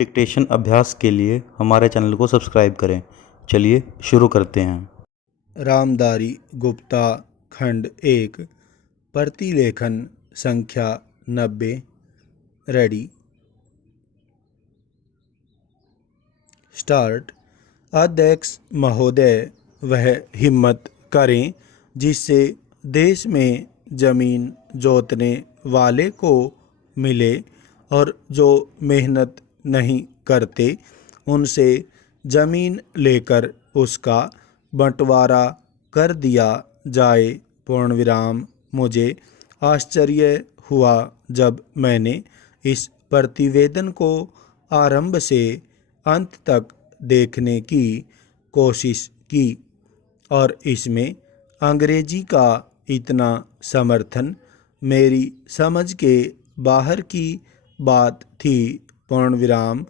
Dictation अभ्यास के लिए हमारे चैनल को सब्सक्राइब करें। चलिए शुरू करते हैं। रामधारी गुप्ता खंड 1 प्रतिलेखन संख्या 90। Ready start. अध्यक्ष महोदय, वह हिम्मत करें जिससे देश में ज़मीन जोतने वाले को मिले और जो मेहनत नहीं करते उनसे ज़मीन लेकर उसका बंटवारा कर दिया जाए। पूर्ण विराम। मुझे आश्चर्य हुआ जब मैंने इस प्रतिवेदन को आरंभ से अंत तक देखने की कोशिश की और इसमें अंग्रेजी का इतना समर्थन मेरी समझ के बाहर की बात थी। पूर्ण विराम।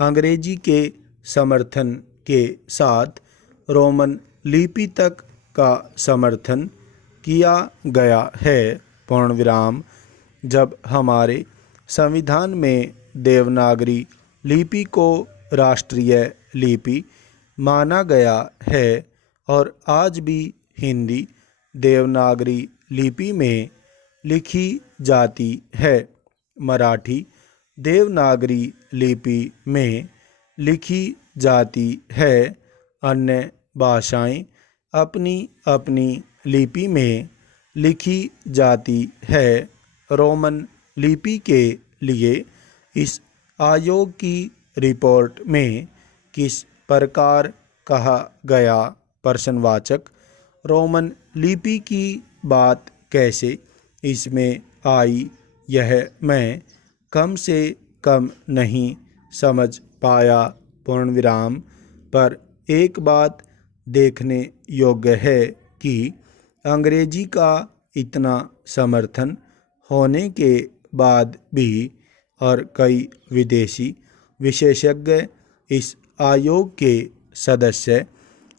अंग्रेजी के समर्थन के साथ रोमन लिपि तक का समर्थन किया गया है। पूर्ण विराम। जब हमारे संविधान में देवनागरी लिपि को राष्ट्रीय लिपि माना गया है और आज भी हिंदी देवनागरी लिपि में लिखी जाती है, मराठी देवनागरी लिपि में लिखी जाती है, अन्य भाषाएं अपनी अपनी लिपि में लिखी जाती है। रोमन लिपि के लिए इस आयोग की रिपोर्ट में किस प्रकार कहा गया? प्रश्नवाचक। रोमन लिपि की बात कैसे इसमें आई, यह मैं कम से कम नहीं समझ पाया। पूर्ण विराम। पर एक बात देखने योग्य है कि अंग्रेजी का इतना समर्थन होने के बाद भी और कई विदेशी विशेषज्ञ इस आयोग के सदस्य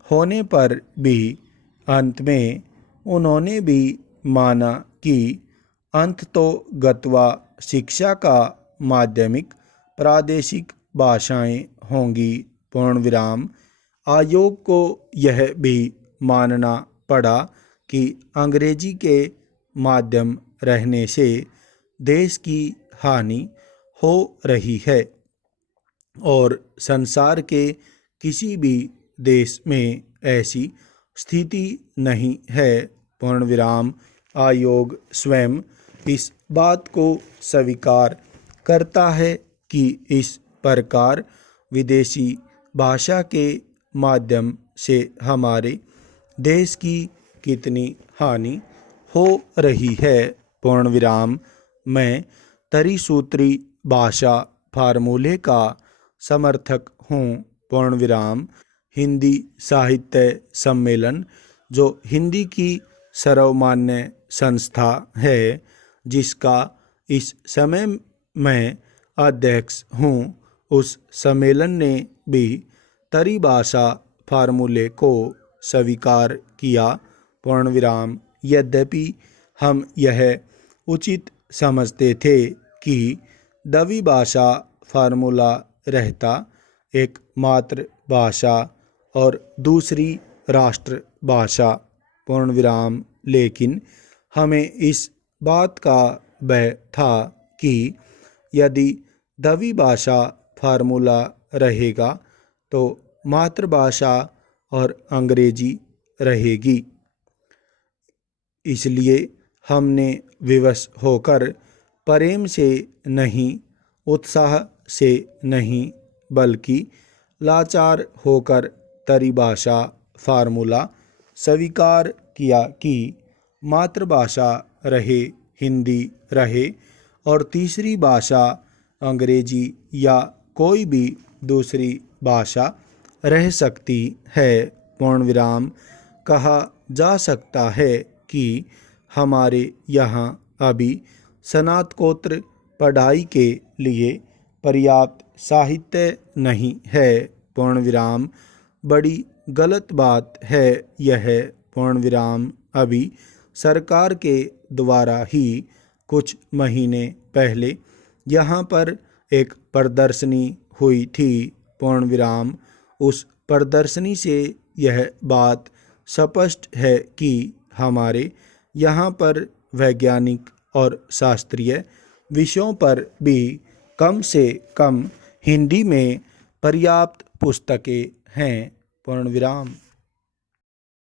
होने पर भी अंत में उन्होंने भी माना कि अंततोगत्वा शिक्षा का माध्यमिक प्रादेशिक भाषाएं होंगी। पूर्ण विराम। आयोग को यह भी मानना पड़ा कि अंग्रेजी के माध्यम रहने से देश की हानि हो रही है और संसार के किसी भी देश में ऐसी स्थिति नहीं है। पूर्ण विराम। आयोग स्वयं इस बात को स्वीकार करता है कि इस प्रकार विदेशी भाषा के माध्यम से हमारे देश की कितनी हानि हो रही है। पूर्ण विराम। मैं त्रिसूत्री भाषा फार्मूले का समर्थक हूँ। पूर्ण विराम। हिंदी साहित्य सम्मेलन, जो हिंदी की सर्वमान्य संस्था है जिसका इस समय मैं अध्यक्ष हूँ, उस सम्मेलन ने भी त्रिभाषा फार्मूले को स्वीकार किया। पूर्ण विराम। यद्यपि हम यह उचित समझते थे कि द्विभाषा फार्मूला रहता एक मातृभाषा और दूसरी राष्ट्रभाषा। पूर्ण विराम। लेकिन हमें इस बात का भय था कि यदि द्विभाषा फार्मूला रहेगा तो मातृभाषा और अंग्रेजी रहेगी। इसलिए हमने विवश होकर प्रेम से नहीं, उत्साह से नहीं, बल्कि लाचार होकर त्रिभाषा फार्मूला स्वीकार किया कि मातृभाषा रहे हिंदी रहे और तीसरी भाषा अंग्रेजी या कोई भी दूसरी भाषा रह सकती है। पूर्ण विराम। कहा जा सकता है कि हमारे यहाँ अभी स्नातकोत्तर पढ़ाई के लिए पर्याप्त साहित्य नहीं है। पूर्ण विराम। बड़ी गलत बात है यह। पूर्ण विराम। अभी सरकार के द्वारा ही कुछ महीने पहले यहाँ पर एक प्रदर्शनी हुई थी पूर्ण विराम। उस प्रदर्शनी से यह बात स्पष्ट है कि हमारे यहाँ पर वैज्ञानिक और शास्त्रीय विषयों पर भी कम से कम हिंदी में पर्याप्त पुस्तकें हैं पूर्ण विराम।